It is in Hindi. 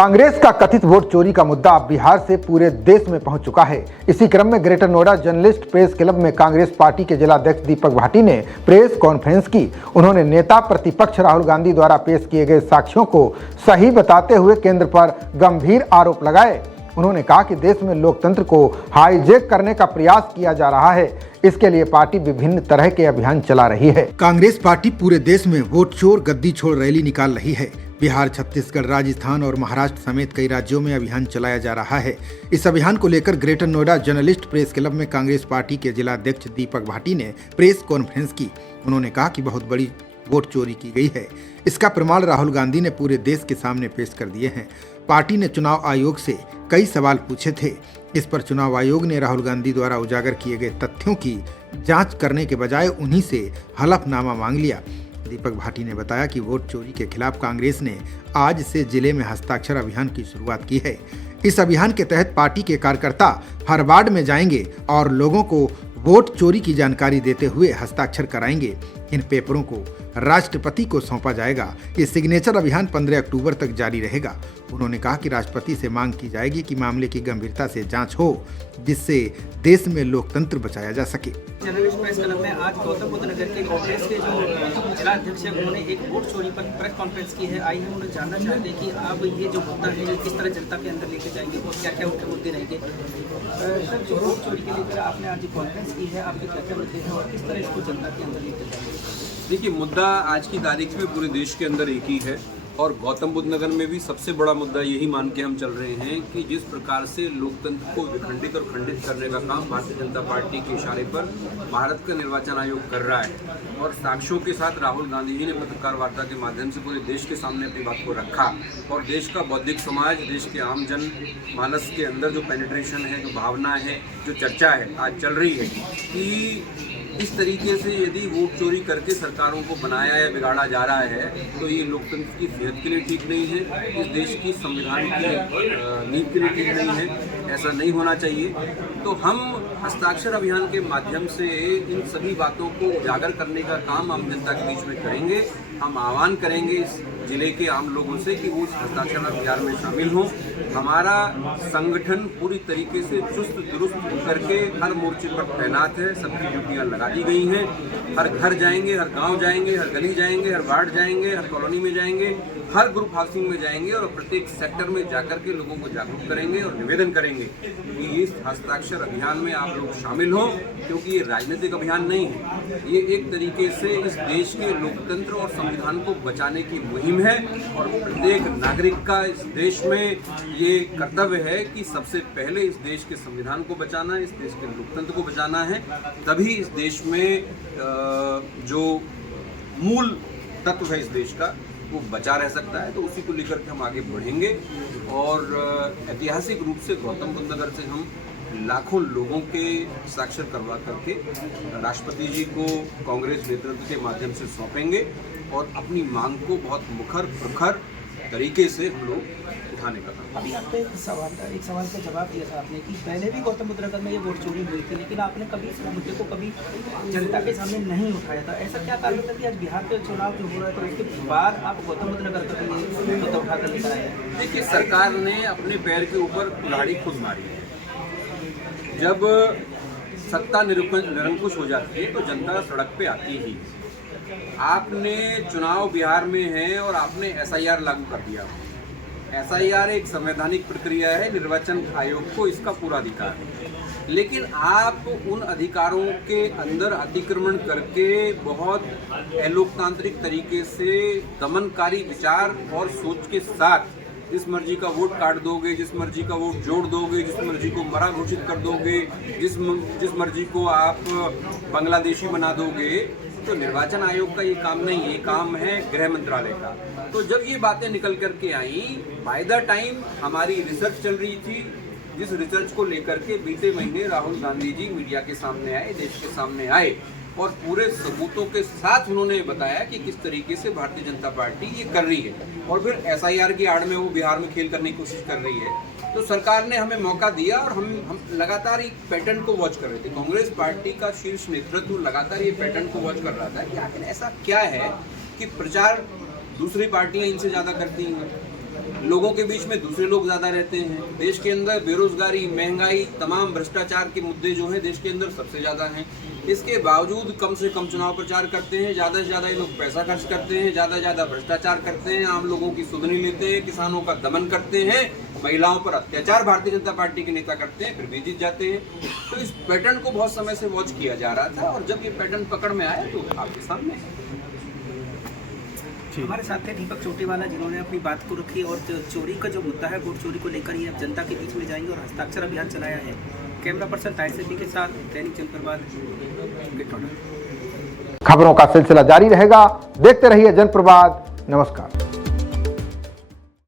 कांग्रेस का कथित वोट चोरी का मुद्दा अब बिहार से पूरे देश में पहुंच चुका है। इसी क्रम में greater Noida journalist press club में कांग्रेस पार्टी के जिलाध्यक्ष दीपक भाटी ने प्रेस कॉन्फ्रेंस की। उन्होंने नेता प्रतिपक्ष राहुल गांधी द्वारा पेश किए गए साक्ष्यों को सही बताते हुए केंद्र पर गंभीर आरोप लगाए। उन्होंने कहा कि देश में लोकतंत्र को हाईजैक करने का प्रयास किया जा रहा है। इसके लिए पार्टी विभिन्न तरह के अभियान चला रही है। कांग्रेस पार्टी पूरे देश में वोट चोर गद्दी छोड़ रैली निकाल रही है। बिहार, छत्तीसगढ़, राजस्थान और महाराष्ट्र समेत कई राज्यों में अभियान चलाया जा रहा है। इस अभियान को लेकर greater Noida journalist press club में कांग्रेस पार्टी के जिलाध्यक्ष दीपक भाटी ने प्रेस कॉन्फ्रेंस की। उन्होंने कहा कि बहुत बड़ी वोट चोरी की गई है। इसका प्रमाण राहुल गांधी ने पूरे देश के सामने पेश कर दिए हैं। पार्टी ने चुनाव आयोग से कई सवाल पूछे थे। इस पर चुनाव आयोग ने राहुल गांधी द्वारा उजागर किए गए तथ्यों की जांच करने के बजाय उन्हीं से हलफनामा मांग लिया। दीपक भाटी ने बताया कि वोट चोरी के खिलाफ कांग्रेस ने आज से जिले में हस्ताक्षर अभियान की शुरुआत की है। इस अभियान के तहत पार्टी के कार्यकर्ता हर वार्ड में जाएंगे और लोगों को वोट चोरी की जानकारी देते हुए हस्ताक्षर कराएंगे। इन पेपरों को राष्ट्रपति को सौंपा जाएगा। ये सिग्नेचर अभियान 15 अक्टूबर तक जारी रहेगा। उन्होंने कहा कि राष्ट्रपति से मांग की जाएगी कि मामले की गंभीरता से जांच हो, जिससे देश में लोकतंत्र बचाया जा सके। जर्नलिस्ट प्रेस क्लब में आज गौतम बुद्ध नगर के कांग्रेस के जो जिलाध्यक्ष है उन्होंने एक वोट चोरी पर प्रेस कॉन्फ्रेंस की है। आई हम उन्हें जानना चाहते हैं कि आप ये जो मुद्दा है किस तरह जनता के अंदर लेके जाएंगे और क्या क्या उनके मुद्दे रहेंगे। सर, जो वोट चोरी के लेकर आपने आज कॉन्फ्रेंस की है, आपके क्या क्या मुद्दे हैं और किस तरह इसको जनता के अंदर लेके जाएंगे? देखिए, मुद्दा आज की तारीख में पूरे देश के अंदर एक ही है और गौतम बुद्ध नगर में भी सबसे बड़ा मुद्दा यही मान के हम चल रहे हैं कि जिस प्रकार से लोकतंत्र को विखंडित और खंडित करने का काम भारतीय जनता पार्टी के इशारे पर भारत का निर्वाचन आयोग कर रहा है और साक्ष्यों के साथ राहुल गांधी जी ने पत्रकार वार्ता के माध्यम से पूरे देश के सामने अपनी बात को रखा और देश का बौद्धिक समाज, देश के आम जन मानस के अंदर जो पेनिट्रेशन है, जो भावना है, जो चर्चा है आज चल रही है कि इस तरीके से यदि वोट चोरी करके सरकारों को बनाया या बिगाड़ा जा रहा है तो ये लोकतंत्र की सेहत के लिए ठीक नहीं है, इस देश की संविधान की नींव के लिए ठीक नहीं है। ऐसा नहीं होना चाहिए। तो हम हस्ताक्षर अभियान के माध्यम से इन सभी बातों को उजागर करने का काम आम जनता के बीच में करेंगे। हम आह्वान करेंगे इस जिले के आम लोगों से कि वो उस हस्ताक्षर अभियान में शामिल हों। हमारा संगठन पूरी तरीके से चुस्त दुरुस्त करके हर मोर्चे पर तैनात है। सबकी ड्यूटियां लगा दी गई हैं। हर घर जाएंगे, हर गांव जाएंगे, हर गली जाएंगे, हर वार्ड जाएंगे, हर कॉलोनी में जाएंगे, हर ग्रुप हाउसिंग में जाएंगे और प्रत्येक सेक्टर में जाकर के लोगों को जागरूक करेंगे और निवेदन करेंगे कि इस हस्ताक्षर अभियान में आप लोग शामिल हों, क्योंकि ये राजनीतिक अभियान नहीं है। ये एक तरीके से इस देश के लोकतंत्र और संविधान को बचाने की मुहिम है और प्रत्येक नागरिक का इस देश में ये कर्तव्य है कि सबसे पहले इस देश के संविधान को बचाना है, इस देश के लोकतंत्र को बचाना है। तभी इस देश में जो मूल तत्व है इस देश का वो बचा रह सकता है। तो उसी को लेकर के हम आगे बढ़ेंगे और ऐतिहासिक रूप से गौतम बुद्ध नगर से हम लाखों लोगों के साक्षर करवा करके राष्ट्रपति जी को कांग्रेस नेतृत्व के माध्यम से सौंपेंगे और अपनी मांग को बहुत मुखर प्रखर तरीके से हम लोग उठाने का काम। अभी आपने एक सवाल का जवाब दिया था आपने कि पहले भी गौतम बुद्ध नगर में ये वोट चोरी हुई थी, लेकिन आपने कभी इस मुद्दे को कभी जनता के सामने नहीं उठाया था। ऐसा क्या कारण था कि आज बिहार के चुनाव जो हो रहा था उसके बाद आप गौतम बुद्ध नगर पर ये मुद्दा उठाकर लेकर आए हैं? देखिए, सरकार ने अपने पैर के ऊपर कुल्हाड़ी खुद मारी है। जब सत्ता निरंकुश हो जाती है तो जनता सड़क पे आती ही। आपने चुनाव बिहार में है और आपने SIR लागू कर दिया। SIR एक संवैधानिक प्रक्रिया है, निर्वाचन आयोग को इसका पूरा अधिकार है, लेकिन आप उन अधिकारों के अंदर अतिक्रमण करके बहुत अलोकतांत्रिक तरीके से दमनकारी विचार और सोच के साथ जिस मर्जी का वोट काट दोगे, जिस मर्जी का वोट जोड़ दोगे, जिस मर्जी को मरा घोषित कर दोगे, जिस मर्जी को आप बांग्लादेशी बना दोगे, तो निर्वाचन आयोग का ये काम नहीं, ये काम है गृह मंत्रालय का। तो जब ये बातें निकल करके आई, बाय द टाइम हमारी रिसर्च चल रही थी, जिस रिसर्च को लेकर के बीते महीने राहुल गांधी जी मीडिया के सामने आए, देश के सामने आए और पूरे सबूतों के साथ उन्होंने बताया कि किस तरीके से भारतीय जनता पार्टी ये कर रही है और फिर SIR की आड़ में वो बिहार में खेल करने की कोशिश कर रही है। तो सरकार ने हमें मौका दिया और हम लगातार एक पैटर्न को वॉच कर रहे थे। कांग्रेस पार्टी का शीर्ष नेतृत्व लगातार ये पैटर्न को वॉच कर रहा था कि आखिर ऐसा क्या है कि प्रचार दूसरी पार्टियां इनसे ज़्यादा करती हैं। लोगों के बीच में दूसरे लोग ज्यादा रहते हैं। देश के अंदर बेरोजगारी, महंगाई, तमाम भ्रष्टाचार के मुद्दे जो हैं देश के अंदर सबसे ज्यादा हैं। इसके बावजूद कम से कम चुनाव प्रचार करते हैं, ज्यादा से ज्यादा ये लोग पैसा खर्च करते हैं, ज्यादा से ज्यादा भ्रष्टाचार करते हैं, आम लोगों की सुधनी लेते हैं, किसानों का दमन करते हैं, महिलाओं पर अत्याचार भारतीय जनता पार्टी के नेता करते हैं, फिर भी जीत जाते हैं। तो इस पैटर्न को बहुत समय से वॉच किया जा रहा था और जब ये पैटर्न पकड़ में आया तो आपके सामने है। हमारे साथ थे दीपक चोटीवाला, जिन्होंने अपनी बात को रखी और चोरी का जो मुद्दा है वोट चोरी को लेकर ही अब जनता के बीच में जाएंगे और हस्ताक्षर अभियान चलाया है। कैमरा पर्सन तायसेपी के साथ दैनिक जनप्रभात गिटौड़ा। खबरों का सिलसिला जारी रहेगा, देखते रहिए जनप्रभात। नमस्कार।